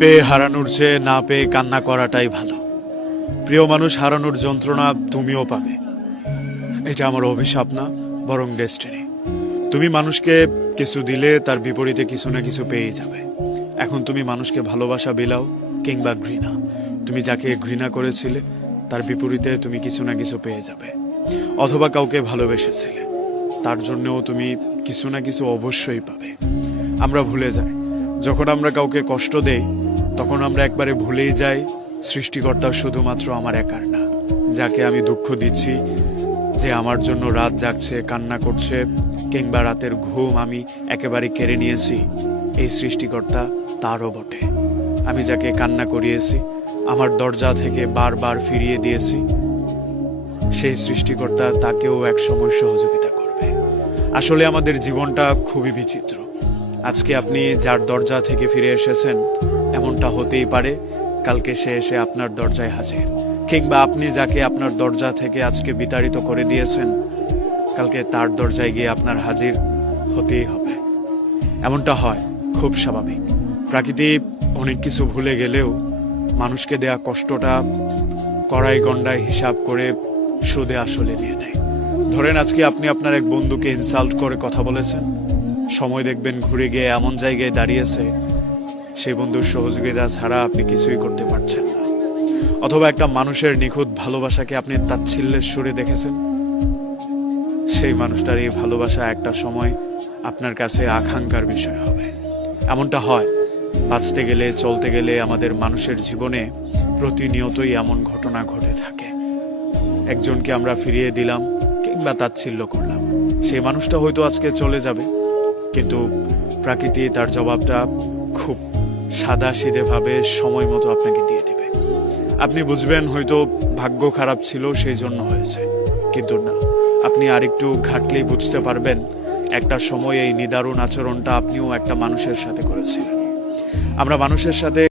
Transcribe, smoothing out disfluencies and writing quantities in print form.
পেয়ে হারানোর চেয়ে না পেয়ে কান্না করাটাই ভালো। প্রিয় মানুষ হারানোর যন্ত্রণা তুমিও পাবে। এটা আমার অভিশাপ না, বরং ডেস্টিনি। তুমি মানুষকে কিছু দিলে তার বিপরীতে কিছু না কিছু পেয়ে যাবে। এখন তুমি মানুষকে ভালোবাসা বিলাও কিংবা ঘৃণা, তুমি যাকে ঘৃণা করেছিলে তার বিপরীতে তুমি কিছু না কিছু পেয়ে যাবে। অথবা কাউকে ভালোবেসেছিলে, তার জন্যও তুমি কিছু না কিছু অবশ্যই পাবে। আমরা ভুলে যাই, যখন আমরা কাউকে কষ্ট দেই তখন আমরা একবারে ভুলেই যাই সৃষ্টিকর্তা শুধুমাত্র আমার একার না। যাকে আমি দুঃখ দিচ্ছি, যে আমার জন্য রাত জাগছে, কান্না করছে, কিংবা রাতের ঘুম আমি একেবারে কেড়ে নিয়েছি, এই সৃষ্টিকর্তা তারও বটে। আমি যাকে কান্না করিয়েছি, আমার দরজা থেকে বারবার ফিরিয়ে দিয়েছি, সেই সৃষ্টিকর্তা তাকেও এক সময় সহযোগিতা করবে। আসলে আমাদের জীবনটা খুবই বিচিত্র। আজকে আপনি যার দরজা থেকে ফিরে এসেছেন, এমনটা হতেই পারে কালকে সে এসে আপনার দরজায় হাজির। কিংবা আপনি যাকে আপনার দরজা থেকে আজকে বিতাড়িত করে দিয়েছেন, কালকে তার দরজায় গিয়ে আপনার হাজির হতেই হবে। এমনটা হয়, খুব স্বাভাবিক। প্রকৃতি অনেক কিছু ভুলে গেলেও মানুষকে দেয়া কষ্টটা কড়াই গন্ডায় হিসাব করে সুদে আসলে নিয়ে নেয়। ধরেন আজকে আপনি আপনার এক বন্ধুকে ইনসাল্ট করে কথা বলেছেন, সময় দেখবেন ঘুরে গিয়ে এমন জায়গায় দাঁড়িয়েছে সেই বন্ধুর সহযোগিতা ছাড়া আপনি কিছুই করতে পারছেন না। অথবা একটা মানুষের নিখুঁত ভালোবাসাকে আপনি তাচ্ছিল্যের সুরে দেখেছেন, সেই মানুষটার এই ভালোবাসা একটা সময় আপনার কাছে আকাঙ্ক্ষার বিষয় হবে। এমনটা হয়, বাঁচতে গেলে চলতে গেলে আমাদের মানুষের জীবনে প্রতিনিয়তই এমন ঘটনা ঘটে থাকে। একজনকে আমরা ফিরিয়ে দিলাম কিংবা তাচ্ছিল্য করলাম, সেই মানুষটা হয়তো আজকে চলে যাবে, কিন্তু প্রকৃতি তার জবাবটা খুব সাদা সিধে ভাবে সময় মতো আপনাকে দিয়ে দিবে। আপনি বুঝবেন হয়তো ভাগ্য খারাপ ছিল সেই জন্য হয়েছে, কিন্তু না, আপনি আরেকটু ঘাটলেই বুঝতে পারবেন একটা সময় এই নিদারুণ আচরণটা আপনিও একটা মানুষের সাথে করেছিলেন। আমরা মানুষের সাথে